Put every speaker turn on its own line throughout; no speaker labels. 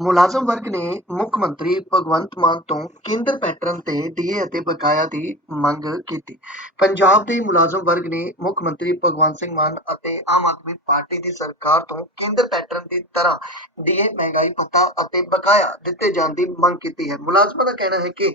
ਮੁਲਾਜ਼ਮ ਵਰਗ ਨੇ ਮੁੱਖ ਮੰਤਰੀ ਭਗਵੰਤ ਮਾਨ ਤੋਂ ਕੇਂਦਰ ਪੈਟਰਨ ਤੇ ਡੀਏ ਅਤੇ ਬਕਾਇਆ ਦੀ ਮੰਗ ਕੀਤੀ। ਪੰਜਾਬ ਦੇ ਮੁਲਾਜ਼ਮ ਵਰਗ ਨੇ ਮੁੱਖ ਮੰਤਰੀ ਭਗਵੰਤ ਸਿੰਘ ਮਾਨ ਅਤੇ ਆਮ ਆਦਮੀ ਪਾਰਟੀ ਦੀ ਸਰਕਾਰ ਤੋਂ ਕੇਂਦਰ ਪੈਟਰਨ ਦੀ ਤਰ੍ਹਾਂ ਡੀਏ ਮਹਿੰਗਾਈ ਭੱਤਾ ਅਤੇ ਬਕਾਇਆ ਦਿੱਤੇ ਜਾਣ ਦੀ ਮੰਗ ਕੀਤੀ ਹੈ। ਮੁਲਾਜ਼ਮਾਂ ਦਾ ਕਹਿਣਾ ਹੈ ਕਿ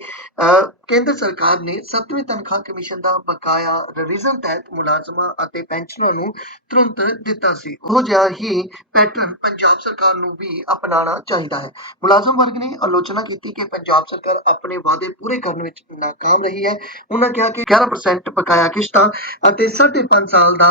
ਕੇਂਦਰ ਸਰਕਾਰ ਨੇ 7ਵੀਂ ਤਨਖਾਹ ਕਮਿਸ਼ਨ ਦਾ ਬਕਾਇਆ ਰਿਵੀਜ਼ਨ ਤਹਿਤ ਮੁਲਾਜ਼ਮਾਂ ਅਤੇ ਪੈਨਸ਼ਨਰਾਂ ਨੂੰ ਤੁਰੰਤ ਦਿੱਤਾ ਸੀ। ਉਹ ਜਿਹਾ ਹੀ ਪੈਟਰਨ ਪੰਜਾਬ ਸਰਕਾਰ ਨੂੰ ਵੀ ਅਪਣਾਉਣਾ ਚਾਹੀਦਾ ਹੈ। ਮੁਲਾਜ਼ਮ ਵਰਗ ਨੇ ਆਲੋਚਨਾ ਕੀਤੀ ਕਿ ਪੰਜਾਬ ਸਰਕਾਰ ਆਪਣੇ ਵਾਅਦੇ ਪੂਰੇ ਕਰਨ ਵਿੱਚ ਨਾਕਾਮ ਰਹੀ ਹੈ। ਉਹਨਾਂ ਕਿਹਾ ਕਿ 11% ਬਕਾਇਆ ਕਿਸ਼ਤਾਂ ਅਤੇ 5.5 ਸਾਲ ਦਾ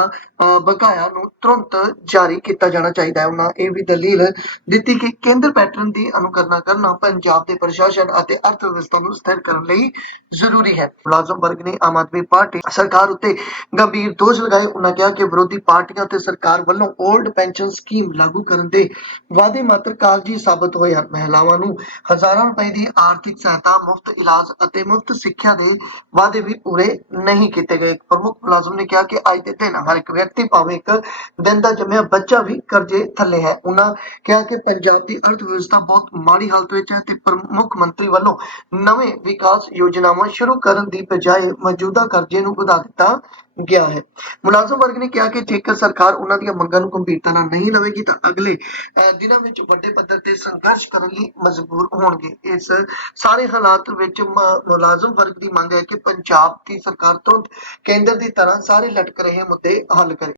ਬਕਾਇਆ ਨੂੰ ਤੁਰੰਤ ਜਾਰੀ ਕੀਤਾ ਜਾਣਾ ਚਾਹੀਦਾ ਹੈ। ਉਹਨਾਂ ਇਹ ਵੀ ਦਲੀਲ ਦਿੱਤੀ ਕਿ ਕੇਂਦਰ ਪੈਟਰਨ ਦੀ ਅਨੁਕਰਨਾ ਕਰਨਾ ਪੰਜਾਬ ਦੇ ਪ੍ਰਸ਼ਾਸਨ ਅਤੇ ਅਰਥ ਵਿਵਸਥਾ ਨੂੰ ਸਥਿਰ ਕਰਨ ਲਈ ਜ਼ਰੂਰੀ ਹੈ। ਮੁਲਾਜ਼ਮ ਵਰਗ ਨੇ ਆਮ ਆਦਮੀ ਪਾਰਟੀ ਸਰਕਾਰ ਉੱਤੇ ਗੰਭੀਰ ਦੋਸ਼ ਲਗਾਏ। ਉਹਨਾਂ ਕਿਹਾ ਕਿ ਵਿਰੋਧੀ ਪਾਰਟੀਆਂ ਤੇ ਸਰਕਾਰ ਵੱਲੋਂ 올ਡ ਪੈਨਸ਼ਨ ਸਕੀਮ ਲਾਗੂ ਕਰਨ ਦੇ ਵਾਅਦੇ ਮਾਤਰ ਕਾਗਜ਼ੀ ਸਾਬਤ ਹੋਏ ਹਨ। ਮਹਿਲਾਵਾਂ ਨੂੰ ਹਜ਼ਾਰਾਂ ਰੁਪਏ ਦੀ ਆਰਥਿਕ ਸਹਾਇਤਾ, ਮੁਫਤ ਇਲਾਜ ਅਤੇ ਮੁਫਤ ਸਿੱਖਿਆ ਦੇ ਵਾਅਦੇ ਵੀ ਪੂਰੇ ਨਹੀਂ ਕੀਤੇ ਗਏ। ਪ੍ਰਮੁੱਖ ਮੁਲਾਜ਼ਮ ਨੇ ਕਿਹਾ ਕਿ ਅੱਜ ਦੇ ਦਿਨ ਹਰ ਇੱਕ ਵਿਅਕਤੀ ਭਾਵੇਂ ਇੱਕ ਦਿਨ ਦਾ ਜੰਮਿਆ ਬੱਚਾ ਵੀ ਕਰਜ਼ੇ ਥੱਲੇ ਹੈ। ਉਹਨਾਂ ਕਿਹਾ ਕਿ ਪੰਜਾਬ ਦੀ ਅਰਥ ਵਿਵਸਥਾ ਬਹੁਤ ਮਾੜੀ ਹਾਲਤ ਵਿੱਚ ਹੈ ਤੇ ਮੁੱਖ ਮੰਤਰੀ ਵੱਲੋਂ ਨਵੇਂ ਵਿਕਾਸ ਯੋਜਨਾਵਾਂ ਸ਼ੁਰੂ ਕਰਨ ਦੀ ਬਜਾਏ ਮੌਜੂਦਾ ਕਰਜ਼ੇ ਨੂੰ ਵਧਾ ਦਿੱਤਾ ਗਿਆ ਹੈ। ਮੁਲਾਜ਼ਮ ਵਰਗ ਨੇ ਕਿਹਾ ਕਿ ਜੇਕਰ ਸਰਕਾਰ ਉਹਨਾਂ ਦੀਆਂ ਮੰਗਾਂ ਨੂੰ ਗੰਭੀਰਤਾ ਨਾਲ ਨਹੀਂ ਲਵੇਗੀ ਤਾਂ ਅਗਲੇ ਦਿਨਾਂ ਵਿੱਚ ਵੱਡੇ ਪੱਧਰ ਤੇ ਸੰਘਰਸ਼ ਕਰਨ ਲਈ ਮਜਬੂਰ ਹੋਣਗੇ। ਇਸ ਸਾਰੇ ਹਾਲਾਤ ਵਿੱਚ ਮੁਲਾਜ਼ਮ ਵਰਗ ਦੀ ਮੰਗ ਹੈ ਕਿ ਪੰਜਾਬ ਦੀ ਸਰਕਾਰ ਤੁਰੰਤ ਕੇਂਦਰ ਦੀ ਤਰ੍ਹਾਂ ਸਾਰੇ ਲਟਕ ਰਹੇ ਮੁੱਦੇ ਹੱਲ ਕਰੇ।